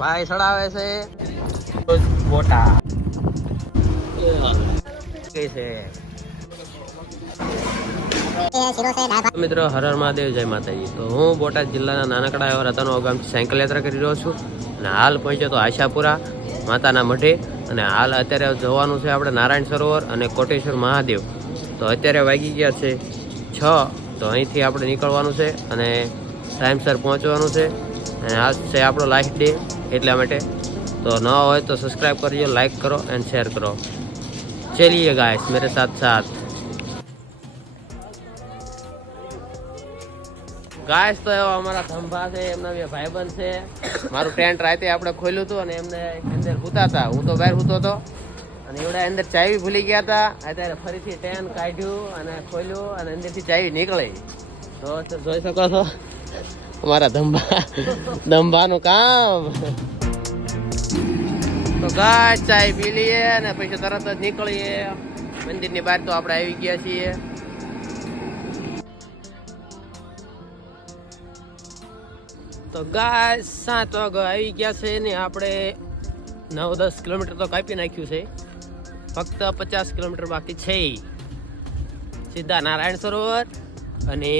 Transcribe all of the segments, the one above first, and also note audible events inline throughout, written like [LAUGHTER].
ભાઈ સડાવે છે? કઈ છે? મિત્રો હર હર મહાદેવ જય માતાજી. તો હું બોટાદ જિલ્લાના નાનકડા એવા રતનો ગામથી સાયકલ યાત્રા કરી રહ્યો છું અને હાલ પહોંચ્યો તો આશાપુરા માતાના મઢે અને હાલ અત્યારે જવાનું છે આપણે નારાયણ સરોવર અને કોટેશ્વર મહાદેવ. તો અત્યારે વાગી ગયા છે છ તો અહીંથી આપણે નીકળવાનું છે અને ટાઈમસર પહોંચવાનું છે અને આજ છે આપણો લાસ્ટ ડે એટલા માટે. તો ન હોય તો सब्सक्राइब करिए लाइक કરો એન્ડ શેર કરો. चलिए गाइस मेरे સાથ સાથ. ગાયસ તો એવા અમારા ખંભા છે, એમના બે ભાઈબંધ છે. મારું ટેન્ટ રાતે આપણે ખોલ્યું હતું અને એમને અંદર સૂતા હતા. હું તો બહાર સૂતો હતો. અને એવડા અંદર ચાવી ભૂલી ગયા હતા. અત્યારે ફરીથી ટેન્ટ કાઢ્યું અને ખોલ્યું અને અંદરથી ચાવી નીકળી. તો જોઈ શકો છો. અમારા ધંભા ધંભાનું કામ. તો ગાય ચાય પી લઈએ અને પછી તરત જ નીકળીએ. મંદિરની બહાર તો આપણે આવી ગયા છીએ. તો ગાય સાત વાગે આવી ગયા છે ને આપણે નવ દસ કિલોમીટર તો કાપી નાખ્યું છે. ફક્ત પચાસ કિલોમીટર બાકી છે. સીધા નારાયણ સરોવર અને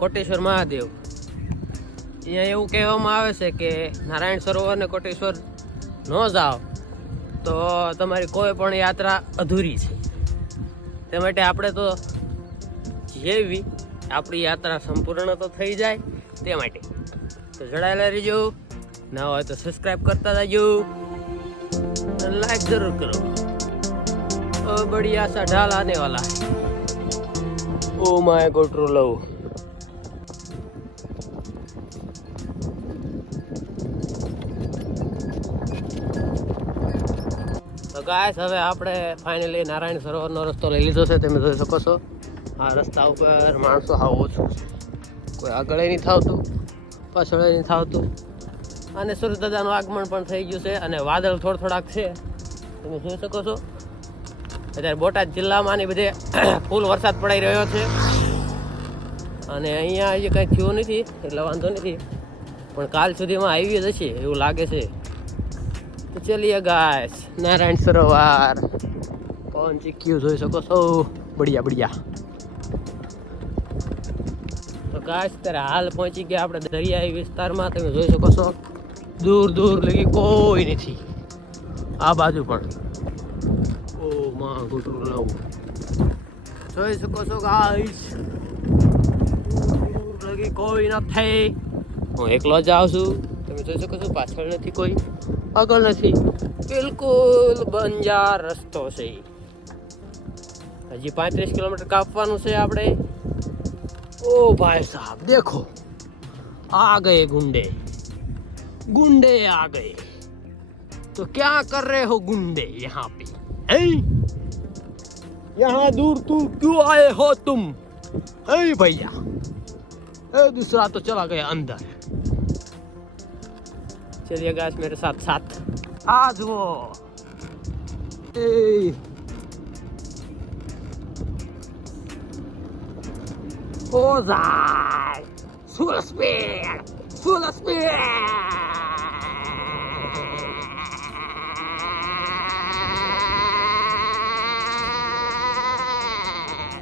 કોટેશ્વર મહાદેવ. અહીંયા એવું કહેવામાં આવે છે કે નારાયણ સરોવર ને કોટેશ્વર ન જાઓ, તો તમારી કોઈ પણ યાત્રા અધૂરી છે. તે માટે આપણે તો જેવી આપણી યાત્રા સંપૂર્ણ તો થઈ જાય તે માટે. તો જોડાયેલા રહેજો, ના હોય તો સબસ્ક્રાઈબ કરતા રહેજો લાઈક જરૂર કરો. બડી આશા ઢાલ આને વાલા ઓ માય ગોટરો લવ ગાઈસ, હવે આપણે ફાઇનલી નારાયણ સરોવરનો રસ્તો લઈ લીધો છે, તમે જોઈ શકો છો. આ રસ્તા ઉપર માણસો હાવ ઓછું કોઈ આગળ નહીં થાવતું, પાછળ નહીં થાવતું. અને સૂર્યદાદાનું આગમન પણ થઈ ગયું છે, અને વાદળ થોડ થોડાક છે. તમે જોઈ શકો છો. અત્યારે બોટાદ જિલ્લામાં ને બધે [COUGHS] ફૂલ વરસાદ પડાઈ રહ્યો છે. અને અહીંયા હજી કંઈ થયું નથી, એટલે વાંધો નથી. પણ કાલ સુધીમાં આવી જ હશે, એવું લાગે છે. તો ચલીએ ગાય નારાયણ સરોવર. પહોંચી ગયું જોઈ શકો છો? બઢિયા બઢિયા. તો ગાય ત્યારે હાલ પહોંચી ગયા આપણે દરિયાઈ વિસ્તારમાં. તમે જોઈ શકો છો, દૂર દૂર લગી કોઈ નથી. આ બાજુ પણ. ઓ માં ગુટરું લાવું. જોઈ શકો છો ગાઈસ. લગી કોઈ નથી. હું એકલો જ આવું છું. તમે જોઈ શકો છો, પાછળ નથી કોઈ. આગળ નથી બિલકુલ બંજાર રસ્તો છે હજી પાંત્રીસ કિલોમીટર કાપવાનું છે આપણે ओ भाई साहब देखो आ गए गुंडे गुंडे आ गए तो क्या कर रहे हो गुंडे यहाँ पे हैं यहाँ दूर दूर क्यों आए हो तुम है भैया ए दूसरा तो चला गया अंदर चलिए गैस मेरे साथ साथ आज वो ए Ozai! Sulla spear! Sulla spear!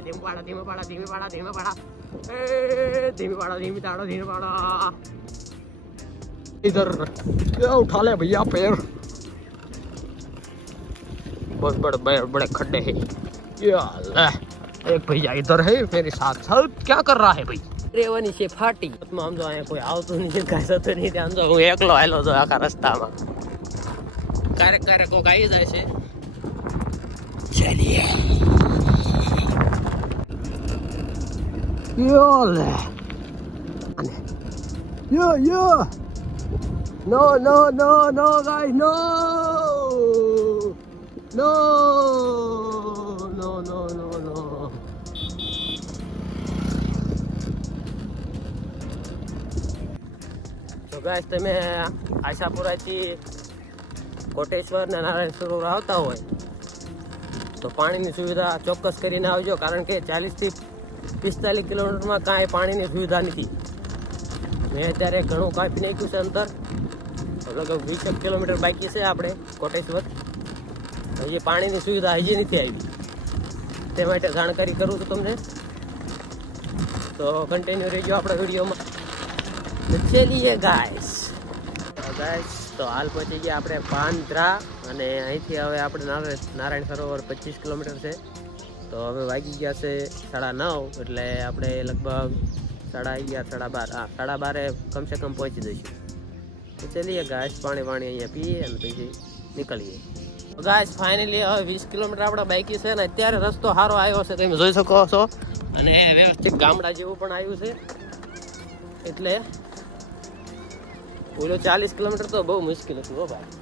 धिमी पाड़ा धिमी पाड़ा धिमी पाड़ा धिमी पाड़ा धिमी ताड़ा धिमी पाड़ा इधर ये उठा ले भैया पैर बहुत बड़े बड़े बड़े खड्डे हैं ये अल्लाह एक भैया इधर है मेरे साथ साथ क्या कर रहा है भाई રેવાની છે ફાટી આમ તો અહીંયા કોઈ આવતું નથી કાંઈ થતું નહીં ત્યાં તો હું એકલો આવેલો છું આખા રસ્તામાં ક્યારેક ક્યારેક કોક આવી જાય છે ચલીએ યો લે અને યો યો no no, no, no, guys, no! No! No, no, no, no. તો ગાઈસ તમે આશાપુરાથી કોટેશ્વર ને નારાયણ સરોવર આવતા હોય તો પાણીની સુવિધા ચોક્કસ કરીને આવજો કારણ કે ચાલીસથી પિસ્તાલીસ કિલોમીટરમાં કાંઈ પાણીની સુવિધા નથી મેં અત્યારે ઘણું કાપી નાખ્યું છે અંતર લગભગ વીસ કિલોમીટર બાકી છે આપણે કોટેશ્વર. હજી પાણીની સુવિધા હજી નથી આવી. તે માટે જાણકારી કરું છું તમને. તો કન્ટિન્યુ રહેજો આપણા વિડીયોમાં. ચલીએ ગાયસ ગાઈસ, તો હાલ પહોંચી ગયા આપણે પાંદ્રા અને અહીંથી હવે આપણે નારાયણ સરોવર પચીસ કિલોમીટર છે. તો હવે વાગી ગયા છે સાડા નવ, એટલે આપણે લગભગ સાડા અગિયાર, સાડા બાર, હા, સાડા બારે કમસે કમ પહોંચી દઈશું તો ચલીએ ગાઈસ પાણી પાણી અહીંયા પીએ અને પછી નીકળીએ. ગાઈસ ફાઇનલી હવે વીસ કિલોમીટર આપણા બાઇકી છે ને અત્યારે રસ્તો સારો આવ્યો છે, તમે જોઈ શકો છો. અને વ્યવસ્થિત ગામડા જેવું પણ આવ્યું છે. એટલે ઓલો ચાલીસ કિલોમીટર તો બહુ મુશ્કેલ હતું હો ભાઈ.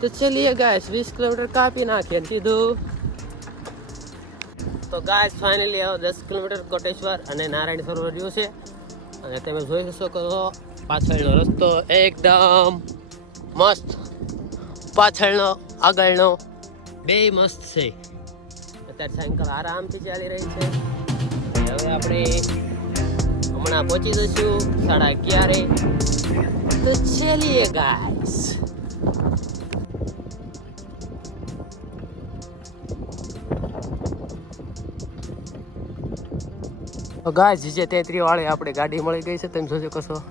તો ચલીએ ગાઈસ વીસ કિલોમીટર કાપી નાખીએ કીધું તો ગાઈસ ફાઇનલી હવે દસ કિલોમીટર કોટેશ્વર અને નારાયણ સરોવર રહ્યું છે. અને તમે જોઈ શકો છો પાછળનો રસ્તો એકદમ મસ્ત. પાછળનો, આગળનો. બે મસ્ત છે. અત્યારે સાયકલ આરામથી ચાલી રહી છે. હવે આપણે હમણાં પહોંચી જશું સાડા અગિયારે. તો ચલીએ ગાઈસ ગાય જીજે તેત્રી વાળી આપણે ગાડી મળી ગઈ છે, તમે જોજો કશો.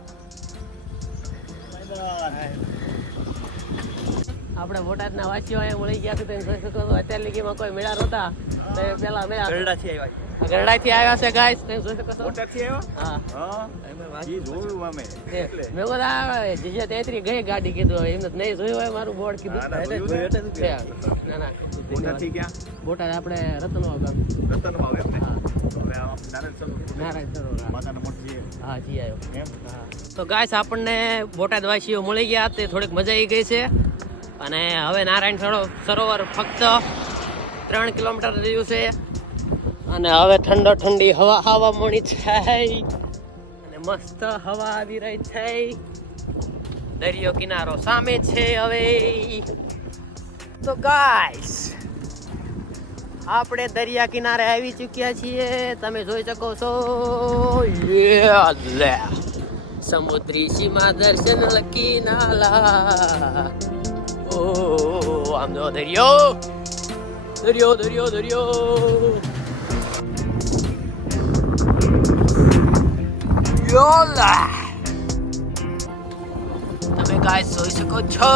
આપણે બોટાદના વાસીઓ અહીંયા મળી ગયા છે તમે જોઈ શકો છો અત્યાર લગીમાં કોઈ મેળા નહોતા. તો એ પેલા મેળા ગરડાથી આવ્યા ગરડાથી આવ્યા છે ગાઈસ તમે જોઈ શકો છો બોટાદથી આવ્યા? હા. હા ઈ જોયું અમે. એટલે. મેં કીધું આ જીજે તેત્રી ગઈ ગાડી કીધું એમને નહીં જોયું હોય મારું બોર્ડ કીધું. ના, ના? જ બોટાદથી ક્યાં? બોટાદ આપણે રતનવા ગામ. તો હવે નારાયણ સરોવર. નારાયણ સરોવર. માતાના મઠ જઈએ હા જી આવ્યો એમ? તો ગાઈસ આપણને બોટાદ વાસીઓ મળી ગયા તે થોડીક મજા આવી ગઈ છે. અને હવે નારાયણ સરો- સરોવર ફક્ત ત્રણ કિલોમીટર રહ્યું છે. અને હવે ઠંડો ઠંડી હવા હવા મળી છે અને મસ્ત હવા આવી રહી છે દરિયો કિનારો સામે છે હવે. તો ગાઈસ આપણે દરિયા કિનારે આવી ચૂક્યા છીએ. તમે જોઈ શકો છો. સમુદ્રી સીમા દર્શન લકી નાલા. ઓ, આમ જો દરિયો. દરિયો દરિયો દરિયો. યોલા તમે ગાય જોઈ શકો છો.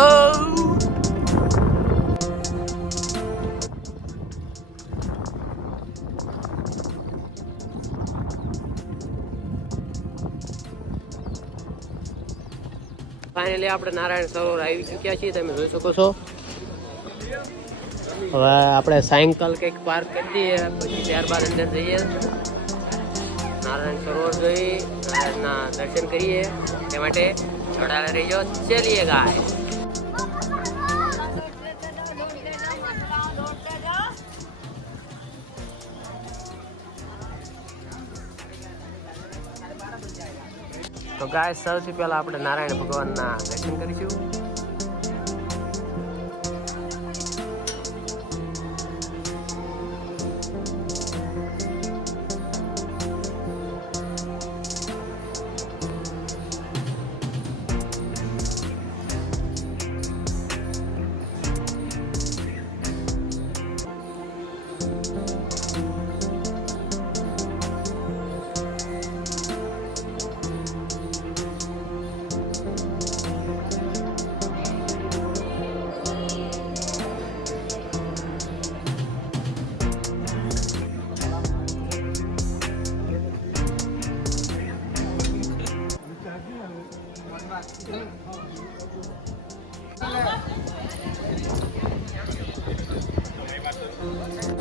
ફાઇનલી આપણે નારાયણ સરોવર આવી ચૂક્યા છીએ, તમે જોઈ શકો છો. હવે આપણે સાયકલ કંઈક પાર્ક કરી દઈએ, પછી ત્યારબાદ અંદર જઈએ. નારાયણ સરોવર જોઈ, નારાયણના દર્શન કરીએ. તે માટે જોડાયેલા રહીજો. ચલીએ ગાય. તો ગાય સૌથી પહેલા આપણે નારાયણ ભગવાનના દર્શન કરીશું.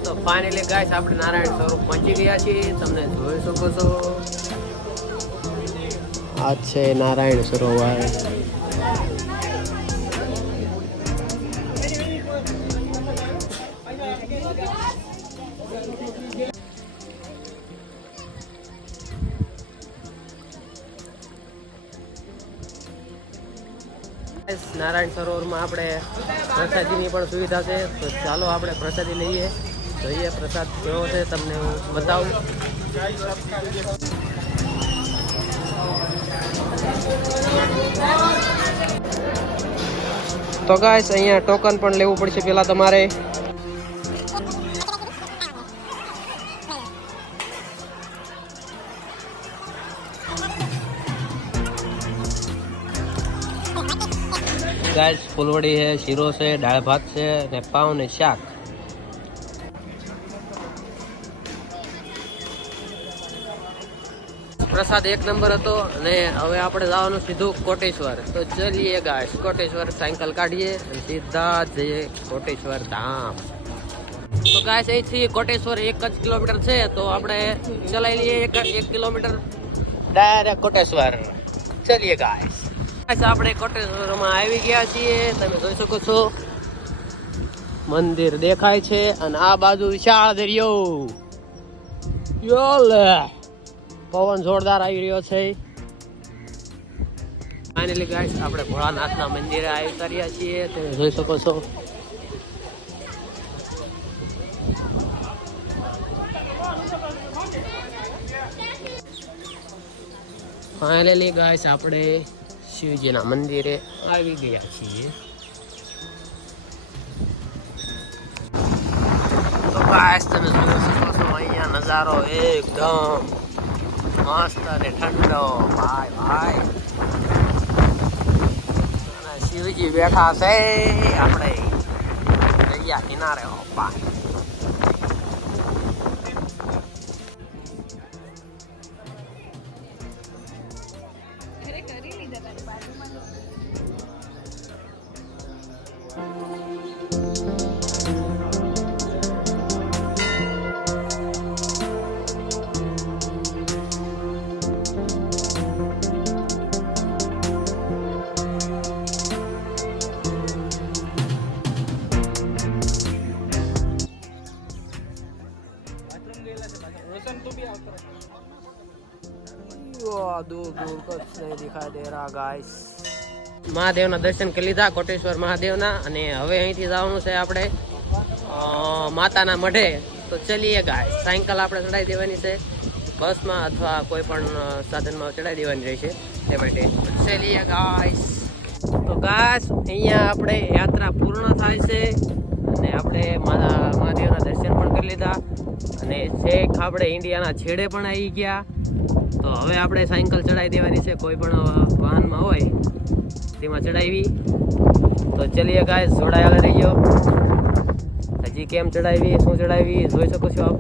તો ફાઇનલી ગાઈસ આપણે નારાયણ સ્વરૂપ પહોંચી ગયા છીએ. તમને જોઈ શકો છો. આ છે નારાયણ સરોવર. નારાયણ સરોવરમાં આપણે પ્રસાદીની પણ સુવિધા છે. તો ચાલો આપણે પ્રસાદી લઈએ. જોઈએ પ્રસાદ કેવો છે, તમને હું બતાવું. તો ગાઈસ, અહીંયા ટોકન પણ લેવું પડશે પહેલાં તમારે. ગાઈસ, ફૂલવડી છે, શીરો છે, દાળ ભાત છે ને પાઉં ને શાક. પ્રસાદ એક નંબર હતો અને હવે આપણે જવાનું સીધું કોટેશ્વર. તો ચલીએ ગાઈસ, કોટેશ્વર સાયકલ કાઢીએ અને સીધા જઈએ કોટેશ્વર ધામ. તો ગાઈસ, અહીંથી કોટેશ્વર એક જ કિલોમીટર છે, તો આપણે ચલાવી લઈએ એક કિલોમીટર. ડાયરેક્ટ કોટેશ્વર. ચલીએ ગાય આપણે કોટેશ્વરમાં આવી ગયા છીએ. તમે જોઈ શકો છો. મંદિર દેખાય છે અને આ બાજુ વિશાળ દરિયો. પવન જોરદાર આવી રહ્યો છે. ફાઇનલી ગાઈસ, આપણે ભોળાનાથના મંદિરે આવી કર્યા છીએ. તમે જોઈ શકો છો. ફાઇનલી ગાઈસ, આપણે શિવજીના મંદિરે આવી ગયા છીએ. તો ગાઈસ તમે જોઈ અહીંયા નજારો એકદમ મસ્ત અને ઠંડો. ભાઈ ભાઈ. શિવજી બેઠા છે. આપણે દરિયા કિનારે હોપા. દૂર દૂર કચ્છ નહીં દિખાઈ દે રહા ગાઈસ મહાદેવના દર્શન કરી લીધા, કોટેશ્વર મહાદેવના. અને હવે અહીંથી જવાનું છે આપણે માતાના મઢે. તો ચલીએ ગાય સાયંકાલ આપણે ચડાવી દેવાની છે. બસમાં અથવા કોઈ પણ સાધનમાં ચડાવી દેવાની રહેશે. તે માટે ચલીએ ગાય તો ગાય અહીંયા આપણે યાત્રા પૂર્ણ થાય છે. અને આપણે માતા મહાદેવના દર્શન પણ કરી લીધા. અને છેક આપણે ઇન્ડિયાના છેડે પણ આવી ગયા. તો હવે આપણે સાયકલ ચડાવી દેવાની છે, કોઈ પણ વાહનમાં હોય, તેમાં ચડાવી. તો ચલીએ ગાય જોડાયેલા રહીયો હજી કેમ ચડાવી, શું ચડાવી, જોઈ શકો છો આપ.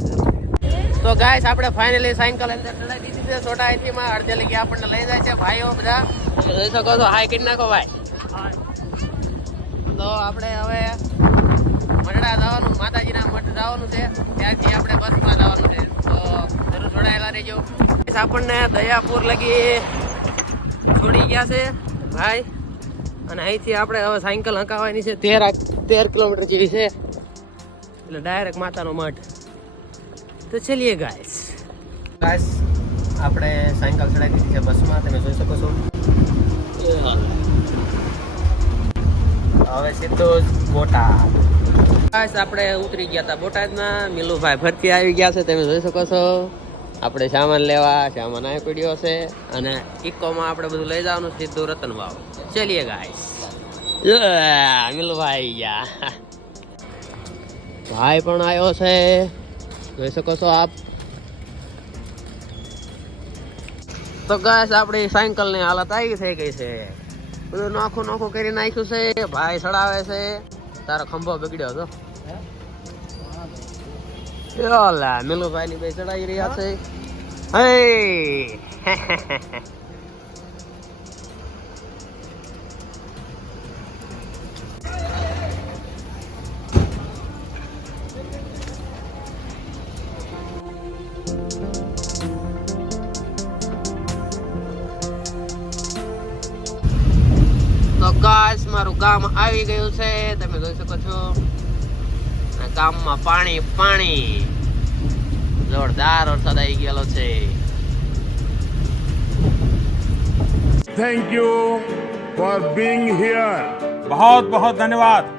તો ગાય આપણે ફાઇનલી સાયકલ અંદર ચડાવી દીધી છે, છોટા એથીમાં અડધે લગી આપણને લઈ જાય છે ભાઈઓ બધા. જોઈ શકો છો હાઈ કરી નાખો ભાઈ. તો આપણે હવે મરડા જવાનું માતાજીના મઠ જવાનું છે. ત્યાંથી આપણે બસમાં જવાનું છે. તો જરૂર જોડાયેલા રહેજો. આપણને દયાપુર લગી છોડી ગયા છે ભાઈ. અને અહીંથી આપણે હવે સાયકલ હંકાવવાની છે. તેર તેર કિલોમીટર જેવી છે. એટલે ડાયરેક્ટ માતાનો મઠ. તો ચલીએ ગાઈસ ગાઈસ આપણે સાયકલ ચડાવી દીધી છે બસમાં. તમે જોઈ શકો છો. હવે સીધો જ બોટાદ. ગાઈસ, આપણે ઉતરી ગયા હતા બોટાદમાં મિલુભાઈ ફરતી આવી ગયા છે, તમે જોઈ શકો છો. આપણે સામાન લેવા, સામાન આવી પડ્યો છે અને ઇકોમાં આપણે બધું લઈ જવાનું, સીધું રતન વાવ. ચલીએ ગાઈસ. મિલુભાઈ ગયા. ભાઈ પણ આવ્યો છે. જોઈ શકો છો આપ. તો ગાઈસ, આપણી સાયકલની હાલત આવી થઈ ગઈ છે. બધું નોખું નોખું કરી નાખ્યું છે. ભાઈ સડાવે છે. તારો ખંભો બગડ્યો હતો. યાલા મિલુભાઈ ની બે ચડાવી રહ્યા છે. હે. ગામ આવી ગયું છે. તમે જોઈ શકો છો. ગામમાં પાણી પાણી. જોરદાર વરસાદ આવી ગયેલો છે. Thank you for being here બહુ બહુ ધન્યવાદ